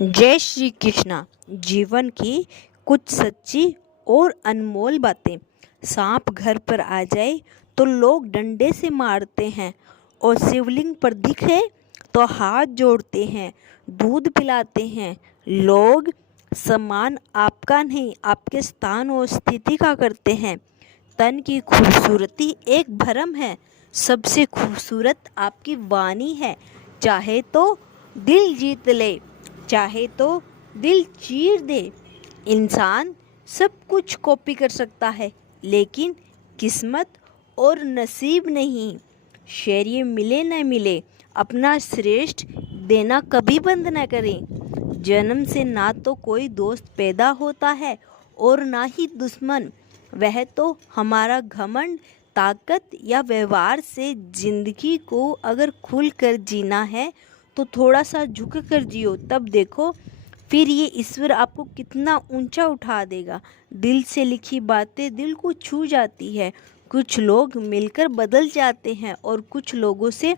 जय श्री कृष्णा। जीवन की कुछ सच्ची और अनमोल बातें। सांप घर पर आ जाए तो लोग डंडे से मारते हैं और शिवलिंग पर दिखे तो हाथ जोड़ते हैं, दूध पिलाते हैं। लोग सम्मान आपका नहीं, आपके स्थान और स्थिति का करते हैं। तन की खूबसूरती एक भ्रम है, सबसे खूबसूरत आपकी वाणी है। चाहे तो दिल जीत ले, चाहे तो दिल चीर दे। इंसान सब कुछ कॉपी कर सकता है, लेकिन किस्मत और नसीब नहीं। शौर्य मिले न मिले, अपना श्रेष्ठ देना कभी बंद न करें। जन्म से ना तो कोई दोस्त पैदा होता है और ना ही दुश्मन। वह तो हमारा घमंड, ताकत या व्यवहार से। जिंदगी को अगर खुल कर जीना है तो थोड़ा सा झुक कर जियो, तब देखो फिर ये ईश्वर आपको कितना ऊंचा उठा देगा। दिल से लिखी बातें दिल को छू जाती है। कुछ लोग मिलकर बदल जाते हैं और कुछ लोगों से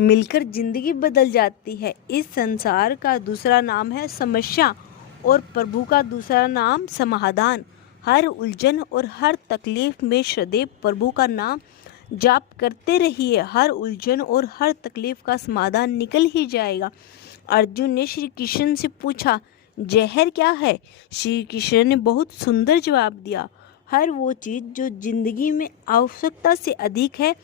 मिलकर जिंदगी बदल जाती है। इस संसार का दूसरा नाम है समस्या और प्रभु का दूसरा नाम समाधान। हर उलझन और हर तकलीफ में सदैव प्रभु का नाम जाप करते रहिए। हर उलझन और हर तकलीफ का समाधान निकल ही जाएगा। अर्जुन ने श्री कृष्ण से पूछा, जहर क्या है? श्री कृष्ण ने बहुत सुंदर जवाब दिया, हर वो चीज़ जो जिंदगी में आवश्यकता से अधिक है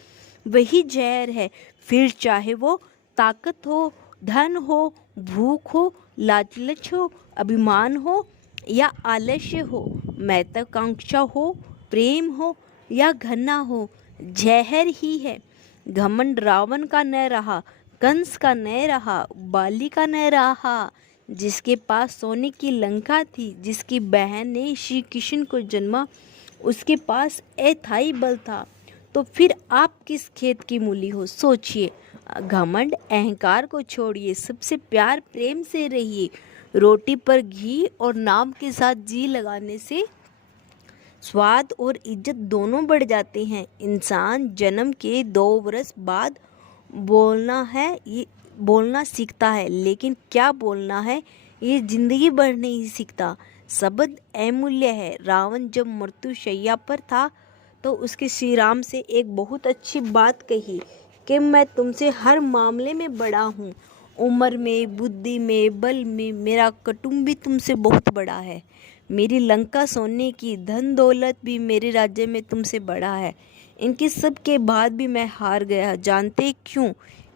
वही जहर है। फिर चाहे वो ताकत हो, धन हो, भूख हो, लालच हो, अभिमान हो या आलस्य हो, महत्वाकांक्षा हो, प्रेम हो या घृणा हो, जहर ही है। घमंड रावण का न रहा, कंस का न रहा, बाली का न रहा। जिसके पास सोने की लंका थी, जिसकी बहन ने श्री कृष्ण को जन्मा, उसके पास अथाई बल था। तो फिर आप किस खेत की मूली हो? सोचिए। घमंड अहंकार को छोड़िए, सबसे प्यार प्रेम से रहिए। रोटी पर घी और नाम के साथ जी लगाने से स्वाद और इज्जत दोनों बढ़ जाते हैं। इंसान जन्म के 2 वर्ष बाद बोलना सीखता है, लेकिन क्या बोलना है ये जिंदगी भर नहीं सीखता। शब्द अमूल्य है। रावण जब मृत्युशैया पर था तो उसके श्री राम से एक बहुत अच्छी बात कही कि मैं तुमसे हर मामले में बड़ा हूँ। उम्र में, बुद्धि में, बल में मेरा कुटुंब भी तुमसे बहुत बड़ा है। मेरी लंका सोने की, धन दौलत भी मेरे राज्य में तुमसे बड़ा है। इनके सब के बाद भी मैं हार गया। जानते क्यों?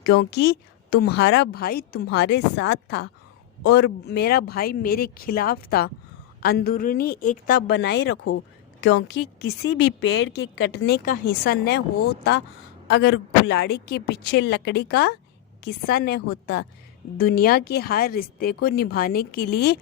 क्योंकि तुम्हारा भाई तुम्हारे साथ था और मेरा भाई मेरे खिलाफ था। अंदरूनी एकता बनाए रखो, क्योंकि किसी भी पेड़ के कटने का हिस्सा न होता अगर कुल्हाड़ी के पीछे लकड़ी का किस्सा न होता। दुनिया के हर रिश्ते को निभाने के लिए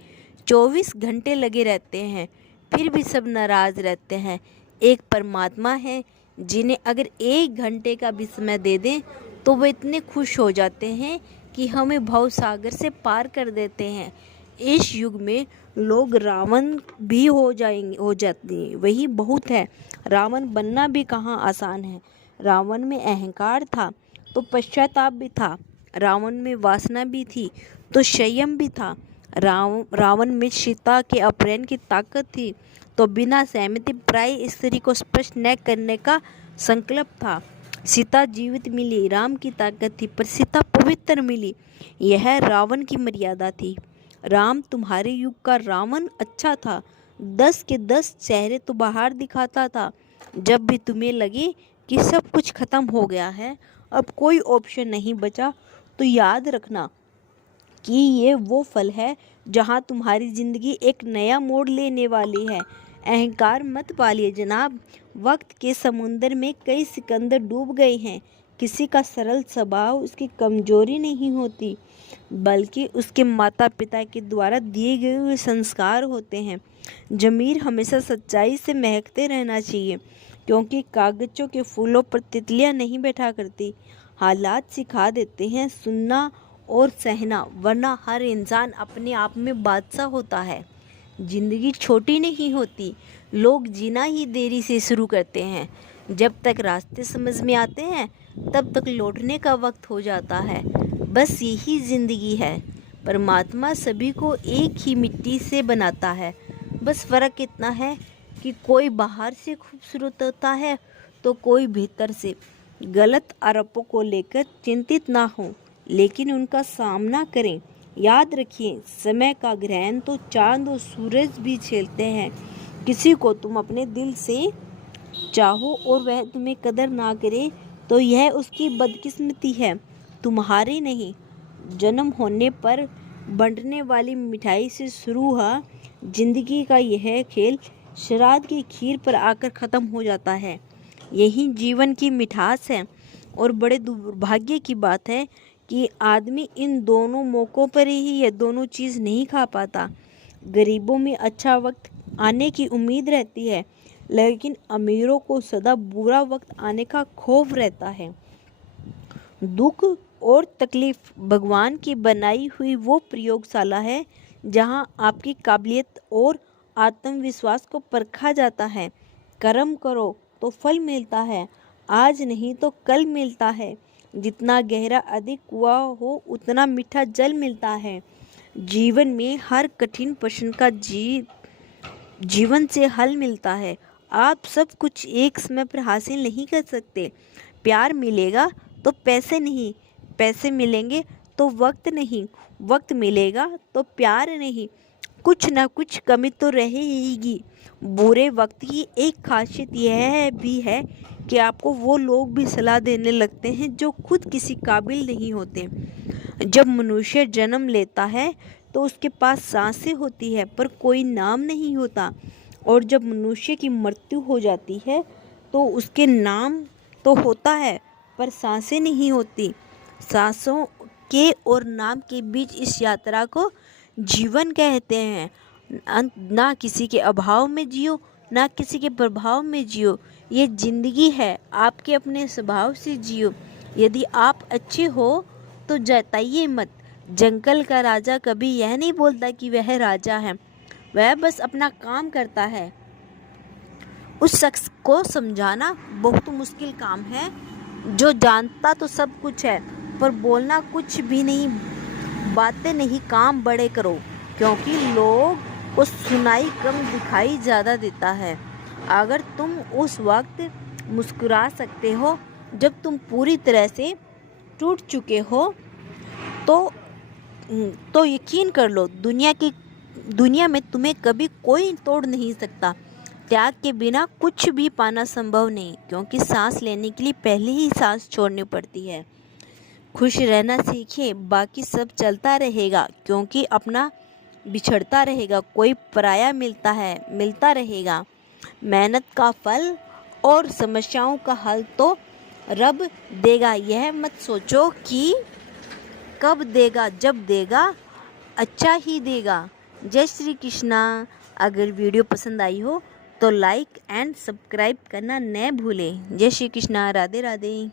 24 घंटे लगे रहते हैं, फिर भी सब नाराज रहते हैं। एक परमात्मा है जिन्हें अगर 1 घंटे का भी समय दे दें तो वो इतने खुश हो जाते हैं कि हमें भव सागर से पार कर देते हैं। इस युग में लोग रावण भी हो जाते हैं, वही बहुत है। रावण बनना भी कहाँ आसान है। रावण में अहंकार था तो पश्चाताप भी था। रावण में वासना भी थी तो संयम भी था। रावण में सीता के अपहरण की ताकत थी तो बिना सहमति प्राय स्त्री को स्पर्श न करने का संकल्प था। सीता जीवित मिली, राम की ताकत थी, पर सीता पवित्र मिली। यह रावण की मर्यादा थी। राम तुम्हारे युग का रावण अच्छा था। 10 के 10 चेहरे तो बाहर दिखाता था। जब भी तुम्हें लगे कि सब कुछ खत्म हो गया है, अब कोई ऑप्शन नहीं बचा, तो याद रखना कि ये वो फल है जहाँ तुम्हारी ज़िंदगी एक नया मोड़ लेने वाली है। अहंकार मत पालिए जनाब। वक्त के समुंदर में कई सिकंदर डूब गए हैं। किसी का सरल स्वभाव उसकी कमजोरी नहीं होती, बल्कि उसके माता पिता के द्वारा दिए गए हुए संस्कार होते हैं। ज़मीर हमेशा सच्चाई से महकते रहना चाहिए, क्योंकि कागज़ों के फूलों पर तितलियां नहीं बैठा करती। हालात सिखा देते हैं सुनना और सहना, वरना हर इंसान अपने आप में बादशाह होता है। जिंदगी छोटी नहीं होती, लोग जीना ही देरी से शुरू करते हैं। जब तक रास्ते समझ में आते हैं तब तक लौटने का वक्त हो जाता है। बस यही जिंदगी है। परमात्मा सभी को एक ही मिट्टी से बनाता है। बस फ़र्क इतना है कि कोई बाहर से खूबसूरत होता है तो कोई भीतर से। गलत आरोपों को लेकर चिंतित ना हो, लेकिन उनका सामना करें। याद रखिए, समय का ग्रहण तो चांद और सूरज भी झेलते हैं। किसी को तुम अपने दिल से चाहो और वह तुम्हें कदर ना करे तो यह उसकी बदकिस्मती है, तुम्हारी नहीं। जन्म होने पर बंटने वाली मिठाई से शुरू हुआ जिंदगी का यह खेल श्राद्ध की खीर पर आकर ख़त्म हो जाता है। यही जीवन की मिठास है। और बड़े दुर्भाग्य की बात है कि आदमी इन दोनों मौक़ों पर ही ये दोनों चीज़ नहीं खा पाता। गरीबों में अच्छा वक्त आने की उम्मीद रहती है, लेकिन अमीरों को सदा बुरा वक्त आने का खौफ रहता है। दुख और तकलीफ भगवान की बनाई हुई वो प्रयोगशाला है जहां आपकी काबिलियत और आत्मविश्वास को परखा जाता है। कर्म करो तो फल मिलता है, आज नहीं तो कल मिलता है। जितना गहरा अधिक कुआं हो उतना मीठा जल मिलता है। जीवन में हर कठिन प्रश्न का जीवन से हल मिलता है। आप सब कुछ एक समय पर हासिल नहीं कर सकते। प्यार मिलेगा तो पैसे नहीं, पैसे मिलेंगे तो वक्त नहीं, वक्त मिलेगा तो प्यार नहीं। कुछ ना कुछ कमी तो रहेगी। बुरे वक्त की एक खासियत यह भी है कि आपको वो लोग भी सलाह देने लगते हैं जो खुद किसी काबिल नहीं होते। जब मनुष्य जन्म लेता है तो उसके पास सांसें होती है पर कोई नाम नहीं होता, और जब मनुष्य की मृत्यु हो जाती है तो उसके नाम तो होता है पर सांसें नहीं होती। सांसों के और नाम के बीच इस यात्रा को जीवन कहते हैं। ना किसी के अभाव में जियो, ना किसी के प्रभाव में जियो। ये जिंदगी है, आपके अपने स्वभाव से जियो। यदि आप अच्छे हो तो जताइए मत। जंगल का राजा कभी यह नहीं बोलता कि वह राजा है, वह बस अपना काम करता है। उस शख्स को समझाना बहुत मुश्किल काम है जो जानता तो सब कुछ है पर बोलना कुछ भी नहीं। बातें नहीं, काम बड़े करो, क्योंकि लोग को सुनाई कम दिखाई ज़्यादा देता है। अगर तुम उस वक्त मुस्कुरा सकते हो जब तुम पूरी तरह से टूट चुके हो तो यकीन कर लो, दुनिया में तुम्हें कभी कोई तोड़ नहीं सकता। त्याग के बिना कुछ भी पाना संभव नहीं, क्योंकि सांस लेने के लिए पहले ही सांस छोड़नी पड़ती है। खुश रहना सीखिए, बाकी सब चलता रहेगा, क्योंकि अपना बिछड़ता रहेगा, कोई पराया मिलता रहेगा। मेहनत का फल और समस्याओं का हल तो रब देगा। यह मत सोचो कि कब देगा, जब देगा अच्छा ही देगा। जय श्री कृष्णा। अगर वीडियो पसंद आई हो तो लाइक एंड सब्सक्राइब करना न भूलें। जय श्री कृष्णा। राधे राधे।